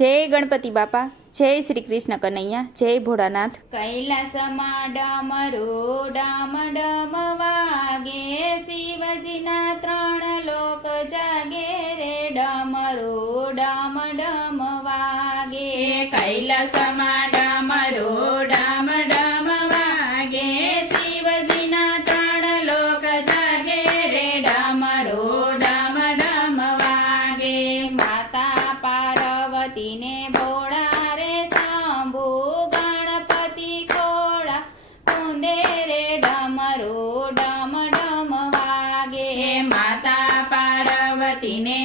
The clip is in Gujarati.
જય ગણપતિ બાપા, જય શ્રી કૃષ્ણ કનૈયા, જય ભોળાનાથ। કૈલાસમાં ડમરો ડમ ડમ વાગે, શિવજીના 3 લોક જાગે રે, ડમરો ડમ ડમ વાગે। કૈલાસમાં ડમરો ડમ ડમ વાગે, શિવજીના 3 લોક જાગે રે, ડમરો ડમ ડમ વાગે। માતા પાર્વતીને ભોળા રે શંભુ, ગણપતિ ખોળા કુંદે રે, ડમરો ડમ ડમ વાગે। માતા પાર્વતીને